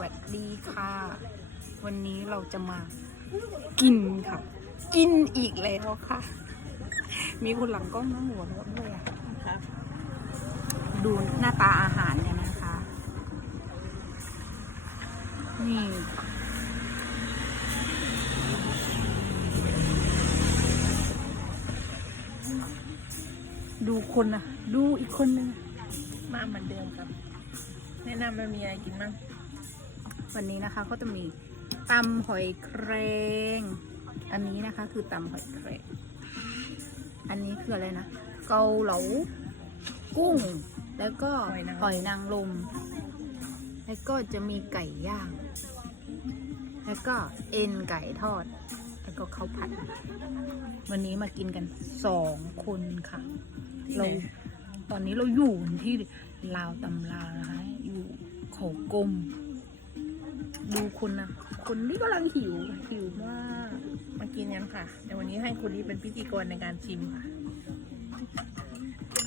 วัสดีค่ะ วันนี้เราจะมากินค่ะ กินอีกแล้วค่ะ มีคนหลังกล้องน้องหัวเราะด้วยอะครับดูหน้าตาอาหารกันนะคะ นี่ค่ะดูคนนะดูอีกคนนึงมาเหมือนเดิมครับ แนะนำมันมีอะไรกินบ้าง วันนี้นะคะก็จะมีตำหอยแครงอันนี้นะคะคือตำหอยแครงอันนี้คืออะไรนะเกาเหลากุ้ง แล้วก็หอยนางรมแล้วก็จะมีไก่ย่าง แล้วก็เอ็นไก่ทอด แล้วก็ข้าวผัด วันนี้มากินกันสองคนค่ะ เราตอนนี้เราอยู่ที่ลาวตำลาวนะคะอยู่เขากลม ดูคนนะคนที่กำลังหิวหิวมากมากินกันค่ะเดี๋ยววันนี้ให้คุณดีเป็นพิธีกรในการชิมค่ะ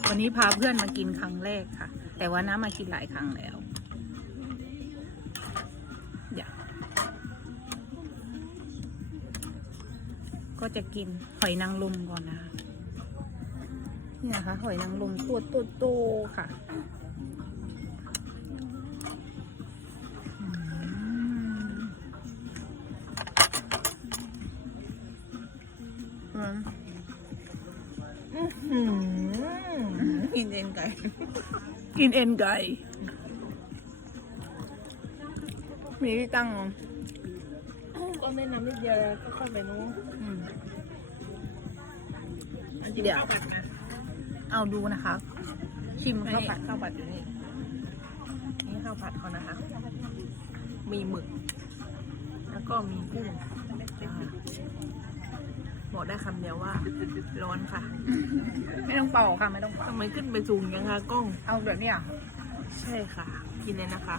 วันนี้พาเพื่อนมากินครั้งแรกค่ะ แต่ว่าน้ามากินหลายครั้งแล้วเดี๋ยวก็จะกินหอยนางรมก่อนนะคะนี่นะคะหอยนางรมตัวโตๆค่ะ กินเอ็นไก่ กินเอ็นไก่ มีที่ตั้งก็แนะนำนิดเดียวแล้วก็ค่อยไปนู้นอืมอันที่เดี๋ยวข้าวผัดนะเอาดูนะคะ ชิมอันข้าวนี้ผัดข้าวผัดอยู่นี่ นี่ข้าวผัดเขานะคะ มีหมึก แล้วก็มีกุ้งอ่าบอก ได้คำเดียวว่า ร้อนค่ะไม่ต้องเป่าค่ะไม่ต้องเป่าทำไมขึ้นไปสูงยังคะกล้อง เอาเดี๋ยวเนี้ใช่ค่ะ กินเลยนะคะ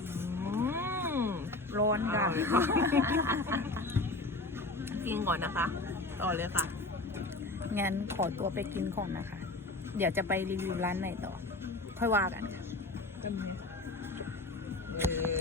อืมร้อนอค่ะร่อยค่ะ กินก่อนนะคะ ต่อเลยค่ะ งั้นขอตัวไปกินก่อนนะคะ เดี๋ยวจะไปรีวิวร้านไหนต่อ ค่อยว่ากันค่ะเออ